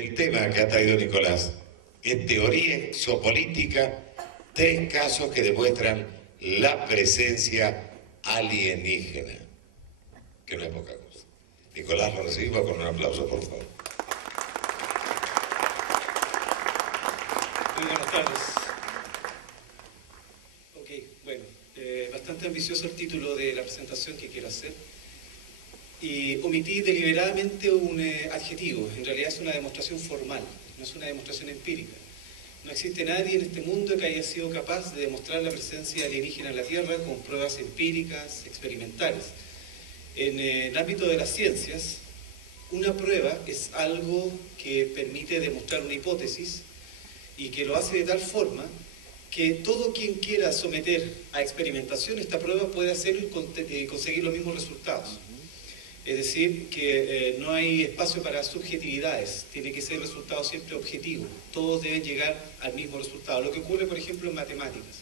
El tema que ha traído Nicolás es teoría exopolítica, 3 casos que demuestran la presencia alienígena, que no es poca cosa. Nicolás, lo recibimos con un aplauso, por favor. Muy buenas tardes. Ok, bueno, bastante ambicioso el título de la presentación que quiero hacer. Y omití deliberadamente un adjetivo. En realidad es una demostración formal, no es una demostración empírica. No existe nadie en este mundo que haya sido capaz de demostrar la presencia alienígena en la Tierra con pruebas empíricas, experimentales. En el ámbito de las ciencias, una prueba es algo que permite demostrar una hipótesis y que lo hace de tal forma que todo quien quiera someter a experimentación esta prueba puede hacerlo y conseguir los mismos resultados. Es decir, que no hay espacio para subjetividades, tiene que ser el resultado siempre objetivo, todos deben llegar al mismo resultado. Lo que ocurre, por ejemplo, en matemáticas.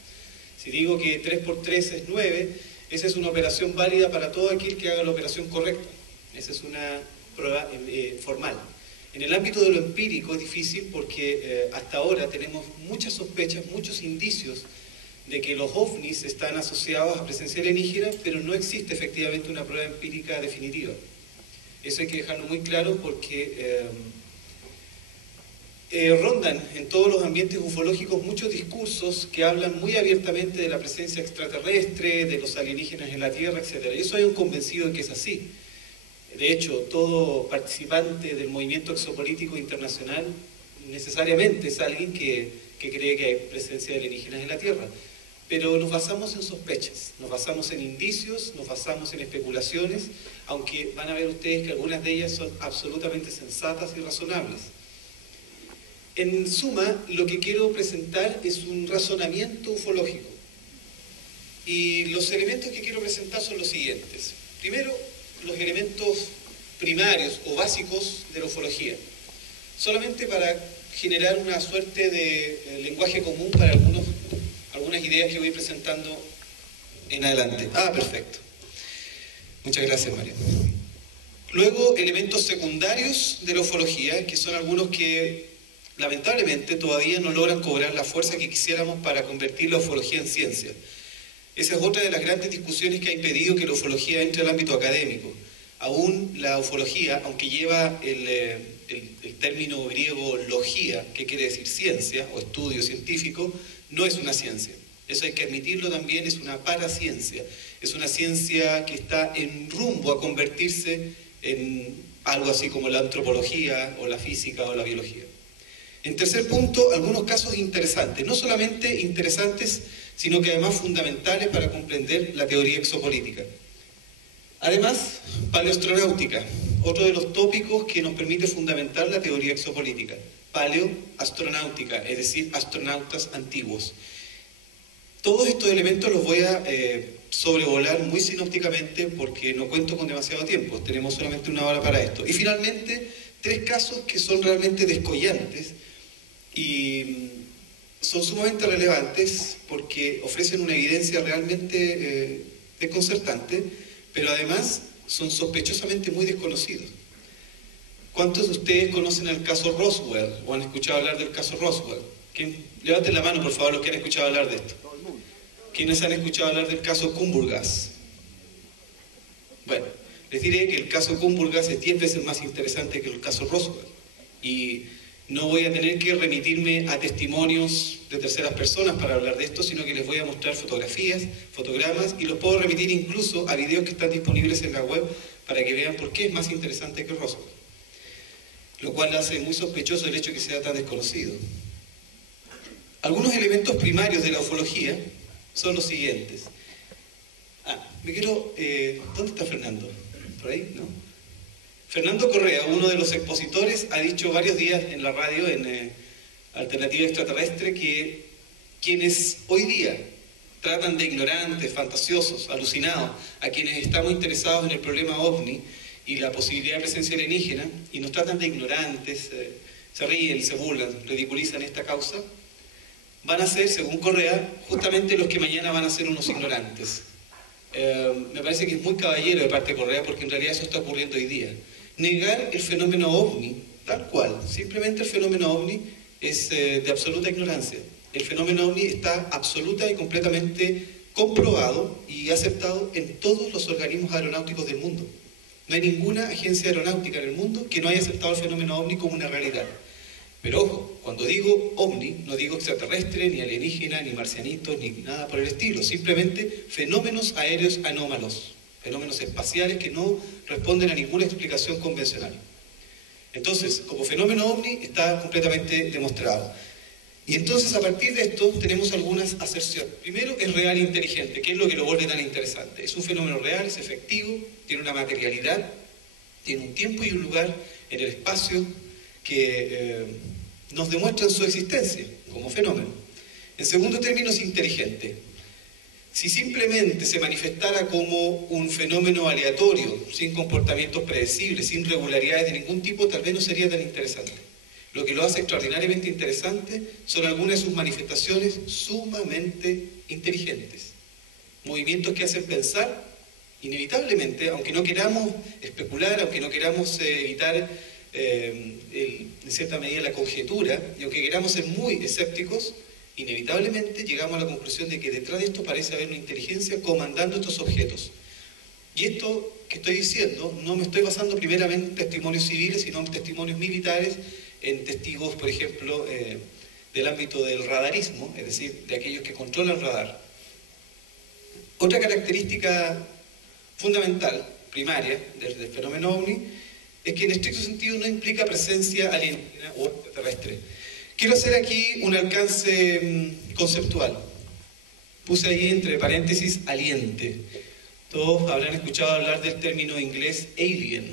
Si digo que 3 por 3 es 9, esa es una operación válida para todo aquel que haga la operación correcta. Esa es una prueba formal. En el ámbito de lo empírico es difícil porque hasta ahora tenemos muchas sospechas, muchos indicios de que los ovnis están asociados a presencia alienígena, pero no existe efectivamente una prueba empírica definitiva. Eso hay que dejarlo muy claro porque rondan en todos los ambientes ufológicos muchos discursos que hablan muy abiertamente de la presencia extraterrestre, de los alienígenas en la Tierra, etc. Y eso hay un convencido de que es así. De hecho, todo participante del movimiento exopolítico internacional necesariamente es alguien que cree que hay presencia de alienígenas en la Tierra. Pero nos basamos en sospechas, nos basamos en indicios, nos basamos en especulaciones, aunque van a ver ustedes que algunas de ellas son absolutamente sensatas y razonables. En suma, lo que quiero presentar es un razonamiento ufológico. Y los elementos que quiero presentar son los siguientes. Primero, los elementos primarios o básicos de la ufología. Solamente para generar una suerte de lenguaje común para algunas ideas que voy presentando en adelante. Ah, perfecto. Muchas gracias, María. Luego, elementos secundarios de la ufología, que son algunos que lamentablemente todavía no logran cobrar la fuerza que quisiéramos para convertir la ufología en ciencia. Esa es otra de las grandes discusiones que ha impedido que la ufología entre al ámbito académico. Aún la ufología, aunque lleva el término griego logía, que quiere decir ciencia o estudio científico, no es una ciencia. Eso hay que admitirlo también, es una paraciencia. Es una ciencia que está en rumbo a convertirse en algo así como la antropología o la física o la biología. En tercer punto, algunos casos interesantes. No solamente interesantes, sino que además fundamentales para comprender la teoría exopolítica. Además, paleoastronáutica, otro de los tópicos que nos permite fundamentar la teoría exopolítica. Paleoastronáutica, es decir, astronautas antiguos. Todos estos elementos los voy a sobrevolar muy sinópticamente porque no cuento con demasiado tiempo, tenemos solamente 1 hora para esto. Y finalmente, 3 casos que son realmente descollantes y son sumamente relevantes porque ofrecen una evidencia realmente desconcertante, pero además son sospechosamente muy desconocidos. ¿Cuántos de ustedes conocen el caso Roswell o han escuchado hablar del caso Roswell? Levanten la mano, por favor, los que han escuchado hablar de esto. ¿Quiénes han escuchado hablar del caso Kumburgas? Bueno, les diré que el caso Kumburgas es 10 veces más interesante que el caso Roswell. Y no voy a tener que remitirme a testimonios de terceras personas para hablar de esto, sino que les voy a mostrar fotografías, fotogramas, y los puedo remitir incluso a videos que están disponibles en la web para que vean por qué es más interesante que Roswell. Lo cual hace muy sospechoso el hecho de que sea tan desconocido. Algunos elementos primarios de la ufología son los siguientes. ¿Dónde está Fernando? ¿Por ahí? ¿No? Fernando Correa, uno de los expositores, ha dicho varios días en la radio, en Alternativa Extraterrestre, que quienes hoy día tratan de ignorantes, fantasiosos, alucinados, a quienes estamos interesados en el problema OVNI y la posibilidad de presencia alienígena, y nos tratan de ignorantes, se ríen, se burlan, ridiculizan esta causa, van a ser, según Correa, justamente los que mañana van a ser unos ignorantes. Me parece que es muy caballero de parte de Correa, porque en realidad eso está ocurriendo hoy día. Negar el fenómeno OVNI tal cual. Simplemente el fenómeno ovni es de absoluta ignorancia. El fenómeno ovni está absoluta y completamente comprobado y aceptado en todos los organismos aeronáuticos del mundo. No hay ninguna agencia aeronáutica en el mundo que no haya aceptado el fenómeno ovni como una realidad. Pero ojo, cuando digo ovni, no digo extraterrestre, ni alienígena, ni marcianitos, ni nada por el estilo. Simplemente fenómenos aéreos anómalos, fenómenos espaciales que no responden a ninguna explicación convencional. Entonces, como fenómeno ovni está completamente demostrado. Y entonces, a partir de esto, tenemos algunas aserciones. Primero, es real e inteligente, que es lo que lo vuelve tan interesante. Es un fenómeno real, es efectivo, tiene una materialidad, tiene un tiempo y un lugar en el espacio que nos demuestran su existencia como fenómeno. En segundo término, es inteligente. Si simplemente se manifestara como un fenómeno aleatorio, sin comportamientos predecibles, sin regularidades de ningún tipo, tal vez no sería tan interesante. Lo que lo hace extraordinariamente interesante son algunas de sus manifestaciones sumamente inteligentes. Movimientos que hacen pensar, inevitablemente, aunque no queramos especular, aunque no queramos evitar en cierta medida la conjetura, y aunque queramos ser muy escépticos, inevitablemente llegamos a la conclusión de que detrás de esto parece haber una inteligencia comandando estos objetos. Y esto que estoy diciendo, no me estoy basando primeramente en testimonios civiles, sino en testimonios militares, en testigos, por ejemplo, del ámbito del radarismo, es decir, de aquellos que controlan el radar. Otra característica fundamental, primaria, del fenómeno ovni, es que en estricto sentido no implica presencia alienígena o extraterrestre. Quiero hacer aquí un alcance conceptual. Puse ahí entre paréntesis aliente. Todos habrán escuchado hablar del término inglés alien.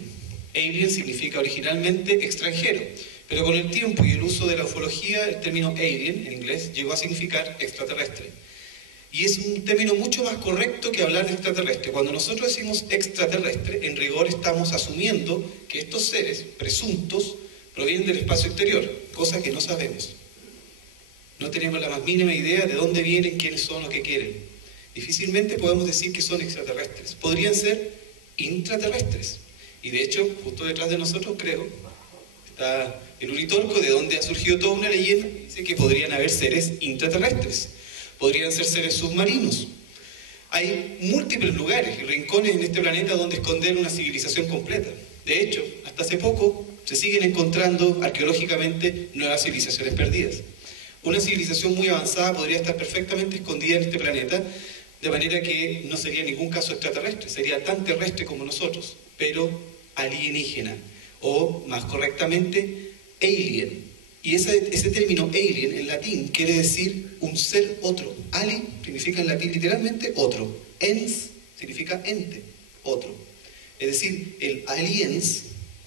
Alien significa originalmente extranjero, pero con el tiempo y el uso de la ufología, el término alien en inglés llegó a significar extraterrestre. Y es un término mucho más correcto que hablar de extraterrestre. Cuando nosotros decimos extraterrestre, en rigor estamos asumiendo que estos seres presuntos provienen del espacio exterior, cosa que no sabemos. No tenemos la más mínima idea de dónde vienen, quiénes son o qué quieren. Difícilmente podemos decir que son extraterrestres. Podrían ser intraterrestres. Y de hecho, justo detrás de nosotros, creo, está el Uritorco, de donde ha surgido toda una leyenda que dice que podrían haber seres intraterrestres. Podrían ser seres submarinos. Hay múltiples lugares y rincones en este planeta donde esconder una civilización completa. De hecho, hasta hace poco se siguen encontrando arqueológicamente nuevas civilizaciones perdidas. Una civilización muy avanzada podría estar perfectamente escondida en este planeta, de manera que no sería en ningún caso extraterrestre, sería tan terrestre como nosotros, pero alienígena, o más correctamente, alien. Y ese término alien en latín quiere decir un ser otro. Ali significa en latín literalmente otro. Ens significa ente, otro. Es decir, el aliens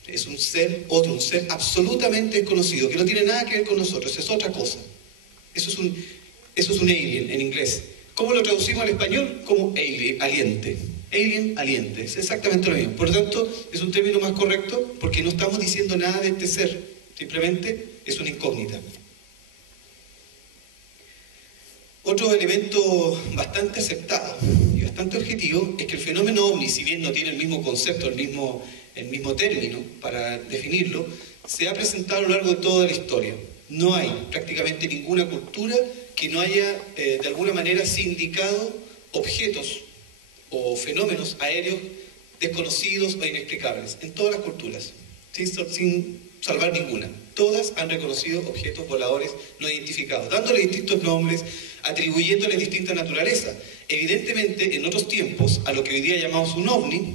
es un ser otro, un ser absolutamente desconocido, que no tiene nada que ver con nosotros, es otra cosa. Eso es un alien en inglés. ¿Cómo lo traducimos al español? Como alien, aliente. Alien, aliente. Es exactamente lo mismo. Por lo tanto, es un término más correcto porque no estamos diciendo nada de este ser. Simplemente es una incógnita. Otro elemento bastante aceptado y bastante objetivo es que el fenómeno ovni, si bien no tiene el mismo concepto, el mismo término para definirlo, se ha presentado a lo largo de toda la historia. No hay prácticamente ninguna cultura que no haya de alguna manera sindicado objetos o fenómenos aéreos desconocidos o inexplicables, en todas las culturas, sin salvar ninguna. Todas han reconocido objetos voladores no identificados, dándole distintos nombres, atribuyéndoles distinta naturaleza. Evidentemente, en otros tiempos, a lo que hoy día llamamos un ovni,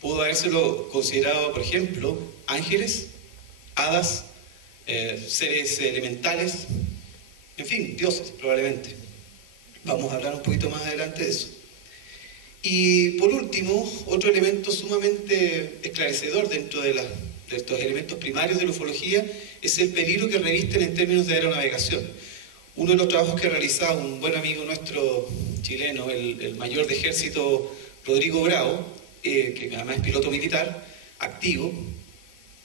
pudo habérselo considerado, por ejemplo, ángeles, hadas, seres elementales, en fin, dioses, probablemente. Vamos a hablar un poquito más adelante de eso. Y por último, otro elemento sumamente esclarecedor dentro de estos elementos primarios de la ufología es el peligro que revisten en términos de aeronavegación. Uno de los trabajos que ha realizado un buen amigo nuestro chileno, el mayor de ejército Rodrigo Bravo, que además es piloto militar activo,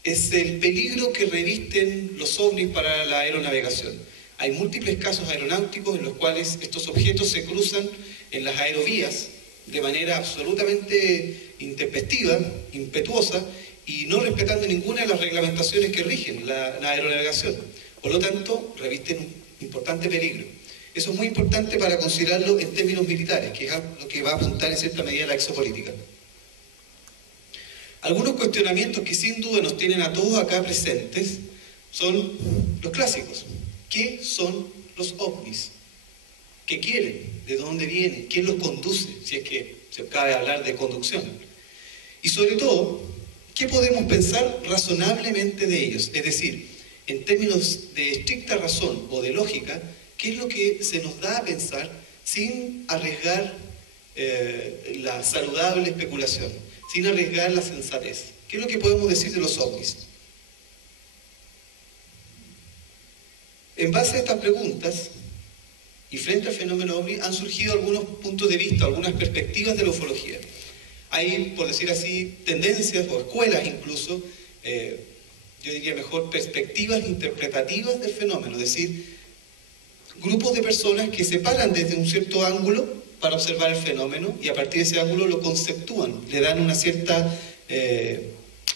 es el peligro que revisten los ovnis para la aeronavegación. Hay múltiples casos aeronáuticos en los cuales estos objetos se cruzan en las aerovías de manera absolutamente intempestiva, impetuosa, y no respetando ninguna de las reglamentaciones que rigen la aeronavegación. Por lo tanto, revisten un importante peligro. Eso es muy importante para considerarlo en términos militares, que es lo que va a apuntar en cierta medida la exopolítica. Algunos cuestionamientos que sin duda nos tienen a todos acá presentes son los clásicos. ¿Qué son los ovnis? ¿Qué quieren? ¿De dónde vienen? ¿Quién los conduce? Si es que se cabe hablar de conducción. Y sobre todo, ¿qué podemos pensar razonablemente de ellos? Es decir, en términos de estricta razón o de lógica, ¿qué es lo que se nos da a pensar sin arriesgar la saludable especulación, sin arriesgar la sensatez? ¿Qué es lo que podemos decir de los ovnis? En base a estas preguntas, y frente al fenómeno ovni, han surgido algunos puntos de vista, algunas perspectivas de la ufología. Hay, por decir así, tendencias o escuelas incluso, yo diría mejor, perspectivas interpretativas del fenómeno, es decir, grupos de personas que se paran desde un cierto ángulo para observar el fenómeno y a partir de ese ángulo lo conceptúan, le dan una cierta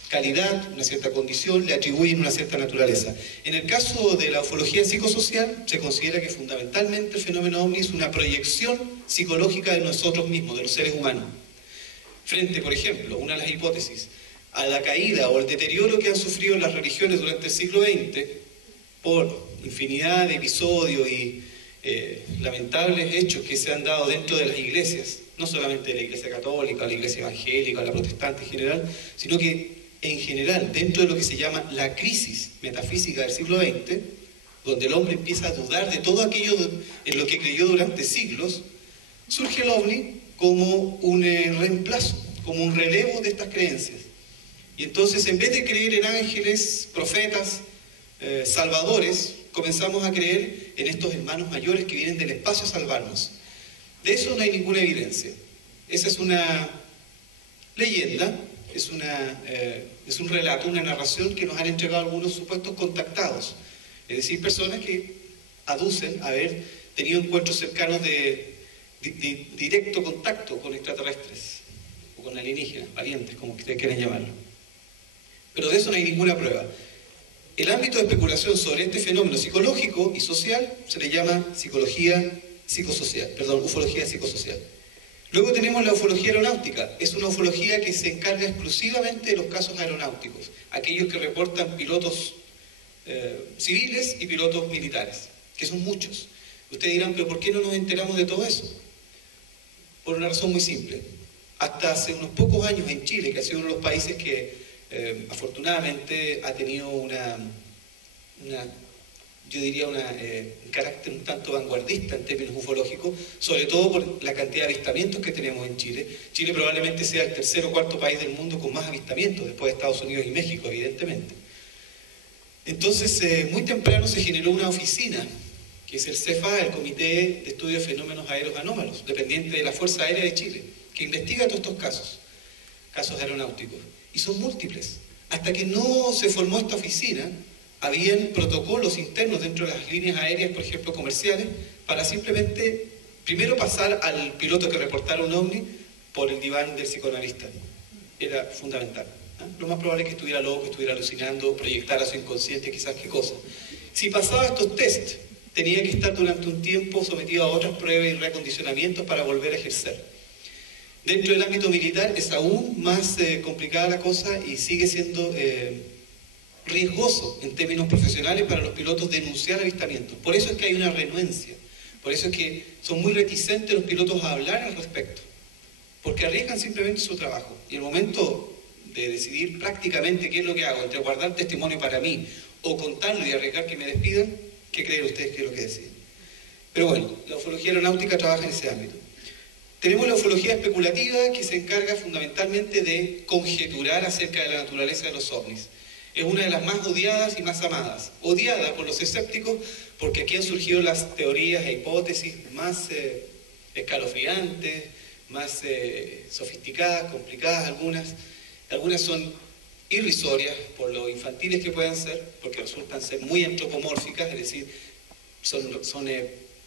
calidad, una cierta condición, le atribuyen una cierta naturaleza. En el caso de la ufología psicosocial, se considera que fundamentalmente el fenómeno ovni es una proyección psicológica de nosotros mismos, de los seres humanos. Frente, por ejemplo, una de las hipótesis, a la caída o el deterioro que han sufrido las religiones durante el siglo XX por infinidad de episodios y lamentables hechos que se han dado dentro de las iglesias, no solamente de la iglesia católica, la iglesia evangélica, la protestante en general, sino que en general, dentro de lo que se llama la crisis metafísica del siglo XX, donde el hombre empieza a dudar de todo aquello en lo que creyó durante siglos, surge el ovni como un reemplazo, como un relevo de estas creencias. Y entonces, en vez de creer en ángeles, profetas, salvadores, comenzamos a creer en estos hermanos mayores que vienen del espacio a salvarnos. De eso no hay ninguna evidencia. Esa es una leyenda, es un relato, una narración que nos han entregado algunos supuestos contactados. Es decir, personas que aducen haber tenido encuentros cercanos de directo contacto con extraterrestres o con alienígenas, valientes, como ustedes quieran llamarlo. Pero de eso no hay ninguna prueba. El ámbito de especulación sobre este fenómeno psicológico y social se le llama ufología psicosocial. Luego tenemos la ufología aeronáutica. Es una ufología que se encarga exclusivamente de los casos aeronáuticos, aquellos que reportan pilotos civiles y pilotos militares, que son muchos. Ustedes dirán, ¿pero por qué no nos enteramos de todo eso? Por una razón muy simple. Hasta hace unos pocos años en Chile, que ha sido uno de los países que afortunadamente ha tenido un carácter un tanto vanguardista en términos ufológicos, sobre todo por la cantidad de avistamientos que tenemos en Chile. Chile probablemente sea el tercer o cuarto país del mundo con más avistamientos, después de Estados Unidos y México, evidentemente. Entonces, muy temprano se generó una oficina, que es el CEFA, el Comité de Estudio de Fenómenos Aéreos Anómalos, dependiente de la Fuerza Aérea de Chile, que investiga todos estos casos aeronáuticos. Y son múltiples. Hasta que no se formó esta oficina, habían protocolos internos dentro de las líneas aéreas, por ejemplo, comerciales, para simplemente, primero pasar al piloto que reportara un ovni por el diván del psicoanalista. Era fundamental. Lo más probable es que estuviera loco, que estuviera alucinando, proyectara su inconsciente, quizás qué cosa. Si pasaba estos test, tenía que estar durante un tiempo sometido a otras pruebas y reacondicionamientos para volver a ejercer. Dentro del ámbito militar es aún más complicada la cosa y sigue siendo riesgoso en términos profesionales para los pilotos denunciar avistamientos. Por eso es que hay una renuencia, por eso es que son muy reticentes los pilotos a hablar al respecto, porque arriesgan simplemente su trabajo. Y el momento de decidir prácticamente qué es lo que hago, entre guardar testimonio para mí o contarlo y arriesgar que me despidan, ¿qué creen ustedes que es lo que deciden? Pero bueno, la ufología aeronáutica trabaja en ese ámbito. Tenemos la ufología especulativa, que se encarga fundamentalmente de conjeturar acerca de la naturaleza de los ovnis. Es una de las más odiadas y más amadas. Odiada por los escépticos porque aquí han surgido las teorías e hipótesis más escalofriantes, más sofisticadas, complicadas algunas. Algunas son irrisorias por lo infantiles que puedan ser, porque resultan ser muy antropomórficas, es decir, son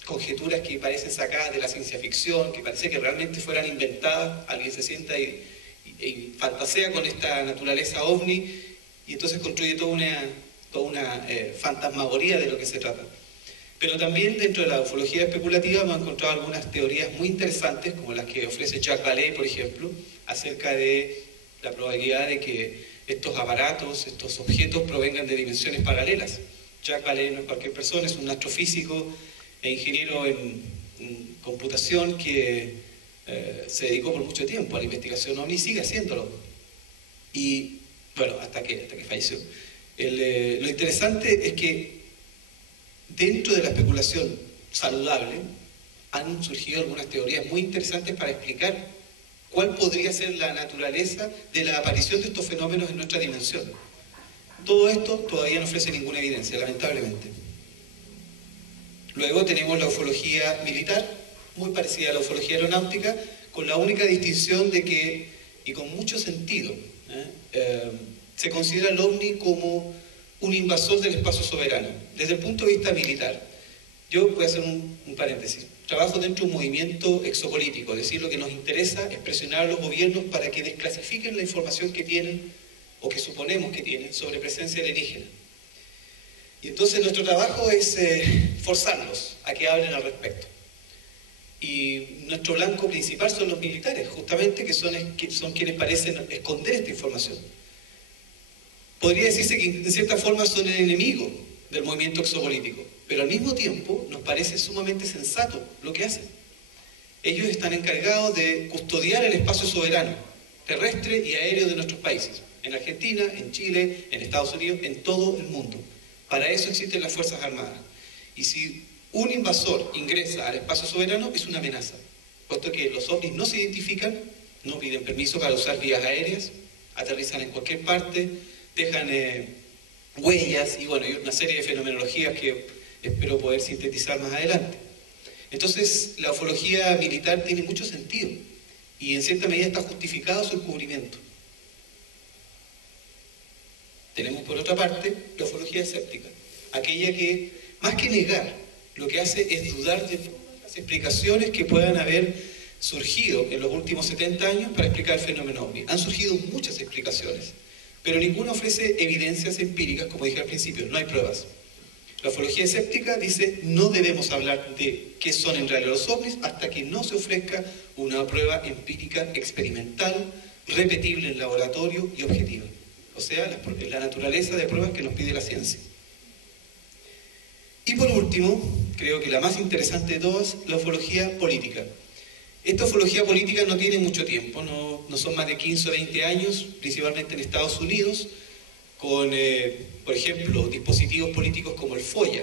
conjeturas que parecen sacadas de la ciencia ficción, que parece que realmente fueran inventadas. Alguien se sienta y fantasea con esta naturaleza ovni y entonces construye toda una fantasmagoría de lo que se trata. Pero también dentro de la ufología especulativa hemos encontrado algunas teorías muy interesantes, como las que ofrece Jacques Vallée, por ejemplo, acerca de la probabilidad de que estos aparatos, estos objetos provengan de dimensiones paralelas. Jacques Vallée no es cualquier persona, es un astrofísico e ingeniero en computación que se dedicó por mucho tiempo a la investigación ovni y sigue haciéndolo. Y bueno, hasta que falleció. Lo interesante es que dentro de la especulación saludable han surgido algunas teorías muy interesantes para explicar cuál podría ser la naturaleza de la aparición de estos fenómenos en nuestra dimensión. Todo esto todavía no ofrece ninguna evidencia, lamentablemente. Luego tenemos la ufología militar, muy parecida a la ufología aeronáutica, con la única distinción de que, y con mucho sentido, se considera el ovni como un invasor del espacio soberano. Desde el punto de vista militar, yo voy a hacer un paréntesis. Trabajo dentro de un movimiento exopolítico, es decir, lo que nos interesa es presionar a los gobiernos para que desclasifiquen la información que tienen o que suponemos que tienen sobre presencia alienígena. Y entonces nuestro trabajo es forzarlos a que hablen al respecto. Y nuestro blanco principal son los militares, justamente, que son quienes parecen esconder esta información. Podría decirse que en cierta forma son el enemigo del movimiento exopolítico, pero al mismo tiempo nos parece sumamente sensato lo que hacen. Ellos están encargados de custodiar el espacio soberano, terrestre y aéreo de nuestros países, en Argentina, en Chile, en Estados Unidos, en todo el mundo. Para eso existen las Fuerzas Armadas. Y si un invasor ingresa al espacio soberano, es una amenaza, puesto que los ovnis no se identifican, no piden permiso para usar vías aéreas, aterrizan en cualquier parte, dejan huellas y bueno, y una serie de fenomenologías que espero poder sintetizar más adelante. Entonces, la ufología militar tiene mucho sentido y en cierta medida está justificado su encubrimiento. Tenemos por otra parte la ufología escéptica, aquella que, más que negar, lo que hace es dudar de las explicaciones que puedan haber surgido en los últimos 70 años para explicar el fenómeno ovni. Han surgido muchas explicaciones, pero ninguna ofrece evidencias empíricas, como dije al principio, no hay pruebas. La ufología escéptica dice, no debemos hablar de qué son en realidad los ovnis hasta que no se ofrezca una prueba empírica experimental, repetible en laboratorio y objetiva. O sea, la naturaleza de pruebas que nos pide la ciencia. Y por último, creo que la más interesante de todas, la ufología política. Esta ufología política no tiene mucho tiempo, no son más de 15 o 20 años, principalmente en Estados Unidos, con, por ejemplo, dispositivos políticos como el FOIA.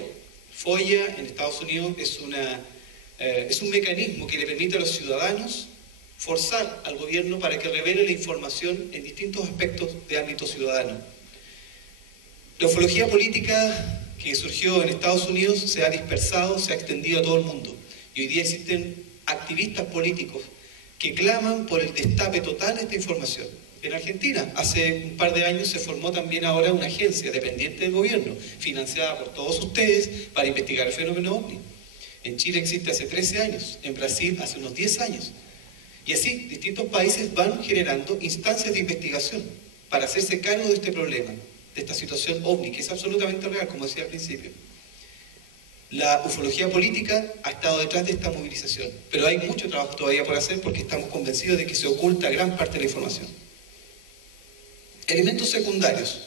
FOIA en Estados Unidos es un mecanismo que le permite a los ciudadanos forzar al gobierno para que revele la información en distintos aspectos de ámbito ciudadano. La ufología política que surgió en Estados Unidos se ha dispersado, se ha extendido a todo el mundo. Y hoy día existen activistas políticos que claman por el destape total de esta información. En Argentina, hace un par de años se formó también ahora una agencia dependiente del gobierno, financiada por todos ustedes, para investigar el fenómeno ovni. En Chile existe hace 13 años, en Brasil hace unos 10 años. Y así, distintos países van generando instancias de investigación para hacerse cargo de este problema, de esta situación ovni, que es absolutamente real, como decía al principio. La ufología política ha estado detrás de esta movilización, pero hay mucho trabajo todavía por hacer porque estamos convencidos de que se oculta gran parte de la información. Elementos secundarios.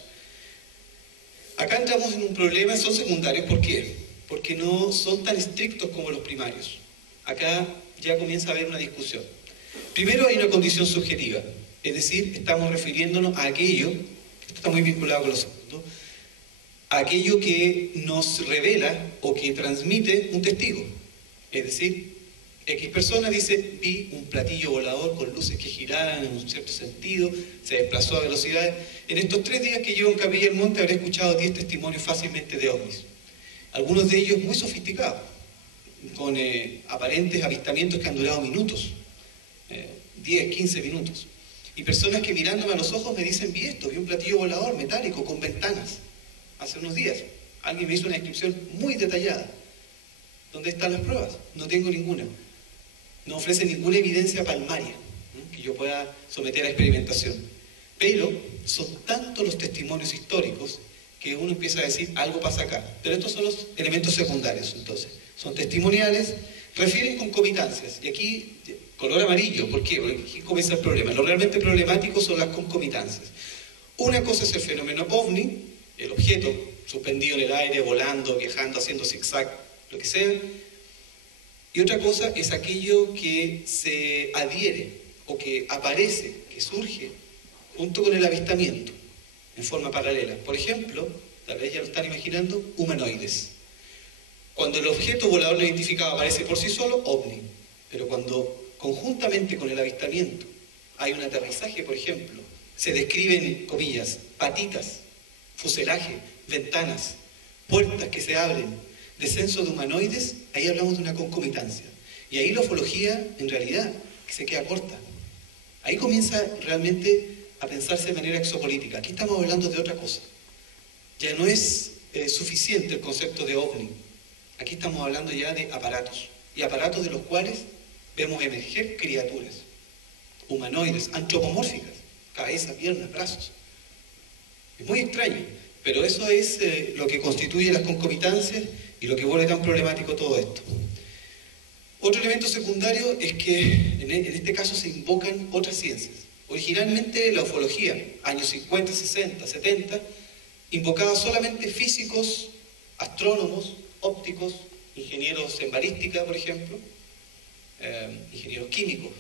Acá entramos en un problema, son secundarios, ¿por qué? Porque no son tan estrictos como los primarios. Acá ya comienza a haber una discusión. Primero hay una condición subjetiva, es decir, estamos refiriéndonos a aquello, esto está muy vinculado con lo segundo, a aquello que nos revela o que transmite un testigo. Es decir, X persona dice, vi un platillo volador con luces que giraban en un cierto sentido, se desplazó a velocidades. En estos 3 días que llevo en Capilla del Monte habré escuchado 10 testimonios fácilmente de ovnis. Algunos de ellos muy sofisticados, con aparentes avistamientos que han durado minutos, 10, 15 minutos. Y personas que mirándome a los ojos me dicen, vi esto, vi un platillo volador metálico con ventanas. Hace unos días, alguien me hizo una descripción muy detallada. ¿Dónde están las pruebas? No tengo ninguna. No ofrece ninguna evidencia palmaria. que yo pueda someter a experimentación. Pero son tantos los testimonios históricos que uno empieza a decir, algo pasa acá. Pero estos son los elementos secundarios, entonces. Son testimoniales, refieren concomitancias. Y aquí, color amarillo, ¿por qué? Porque aquí comienza el problema. Lo realmente problemático son las concomitancias. Una cosa es el fenómeno ovni, el objeto suspendido en el aire, volando, viajando, haciendo zigzag, lo que sea. Y otra cosa es aquello que se adhiere o que aparece, que surge junto con el avistamiento, en forma paralela. Por ejemplo, tal vez ya lo están imaginando, humanoides. Cuando el objeto volador no identificado aparece por sí solo, ovni. Pero cuando conjuntamente con el avistamiento hay un aterrizaje, por ejemplo, se describen, comillas, patitas, fuselaje, ventanas, puertas que se abren, descenso de humanoides, ahí hablamos de una concomitancia. Y ahí la ufología, en realidad, que se queda corta. Ahí comienza realmente a pensarse de manera exopolítica. Aquí estamos hablando de otra cosa. Ya no es suficiente el concepto de ovni. Aquí estamos hablando ya de aparatos. Y aparatos de los cuales vemos emerger criaturas humanoides, antropomórficas, cabeza, piernas, brazos. Es muy extraño, pero eso es lo que constituye las concomitancias y lo que vuelve tan problemático todo esto. Otro elemento secundario es que en este caso se invocan otras ciencias. Originalmente la ufología, años 50, 60, 70, invocaba solamente físicos, astrónomos, ópticos, ingenieros en balística, por ejemplo, ingenieros químicos,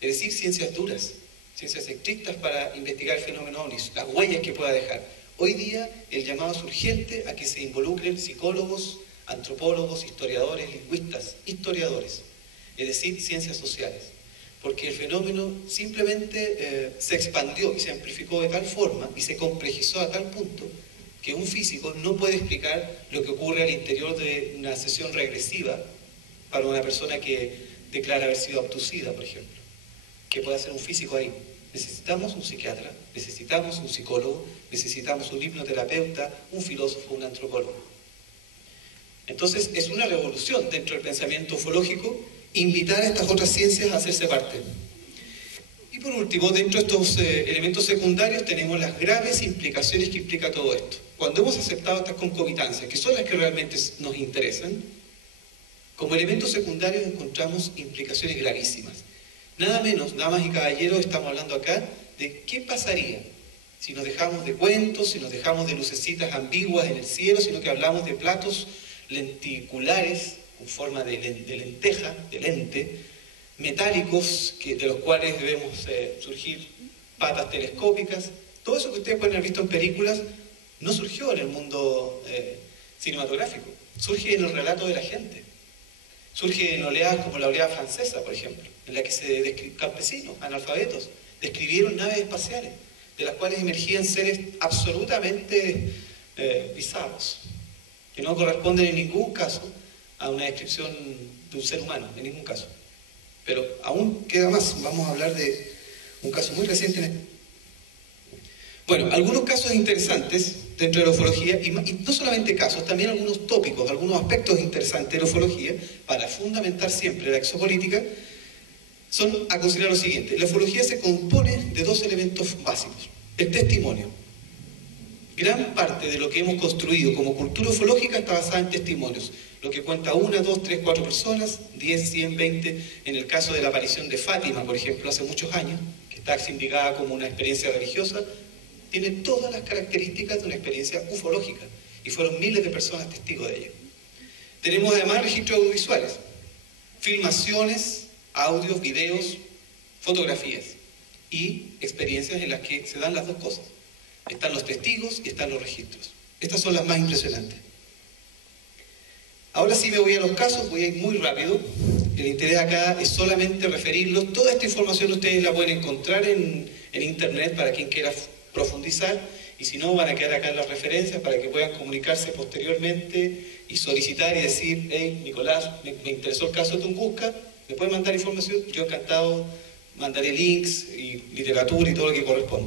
es decir, ciencias duras, ciencias estrictas para investigar el fenómeno ovni, las huellas que pueda dejar. Hoy día el llamado es urgente a que se involucren psicólogos, antropólogos, historiadores, lingüistas, historiadores, es decir, ciencias sociales, porque el fenómeno simplemente se expandió y se amplificó de tal forma y se complejizó a tal punto que un físico no puede explicar lo que ocurre al interior de una sesión regresiva para una persona que declara haber sido abducida, por ejemplo. ¿Qué puede hacer un físico ahí? Necesitamos un psiquiatra, necesitamos un psicólogo, necesitamos un hipnoterapeuta, un filósofo, un antropólogo. Entonces es una revolución dentro del pensamiento ufológico invitar a estas otras ciencias a hacerse parte. Y por último, dentro de estos elementos secundarios tenemos las graves implicaciones que implica todo esto. Cuando hemos aceptado estas concomitancias, que son las que realmente nos interesan, como elementos secundarios encontramos implicaciones gravísimas. Nada menos, damas y caballeros, estamos hablando acá de qué pasaría si nos dejamos de cuentos, si nos dejamos de lucecitas ambiguas en el cielo, sino que hablamos de platos lenticulares, con forma de lenteja, de lente, metálicos, de los cuales debemos surgir patas telescópicas. Todo eso que ustedes pueden haber visto en películas no surgió en el mundo cinematográfico, surge en el relato de la gente. Surge en oleadas como la oleada francesa, por ejemplo, en la que campesinos, analfabetos, describieron naves espaciales, de las cuales emergían seres absolutamente bizarros, que no corresponden en ningún caso a una descripción de un ser humano, en ningún caso. Pero aún queda más, vamos a hablar de un caso muy reciente. Bueno, algunos casos interesantes dentro de la ufología, y no solamente casos, también algunos tópicos, algunos aspectos interesantes de la ufología, para fundamentar siempre la exopolítica, son a considerar lo siguiente. La ufología se compone de dos elementos básicos. El testimonio. Gran parte de lo que hemos construido como cultura ufológica está basada en testimonios. Lo que cuenta 1, 2, 3, 4 personas, 10, 100, 20. En el caso de la aparición de Fátima, por ejemplo, hace muchos años, que está indicada como una experiencia religiosa, tiene todas las características de una experiencia ufológica. Y fueron miles de personas testigos de ello. Tenemos además registros audiovisuales, filmaciones, audios, videos, fotografías y experiencias en las que se dan las dos cosas. Están los testigos y están los registros. Estas son las más impresionantes. Ahora sí me voy a los casos, voy a ir muy rápido. El interés acá es solamente referirlos. Toda esta información ustedes la pueden encontrar en internet para quien quiera profundizar, y si no, van a quedar acá en las referencias para que puedan comunicarse posteriormente y solicitar y decir: hey, Nicolás, me interesó el caso de Tunguska, ¿me pueden mandar información? Yo encantado mandaré links y literatura y todo lo que corresponda.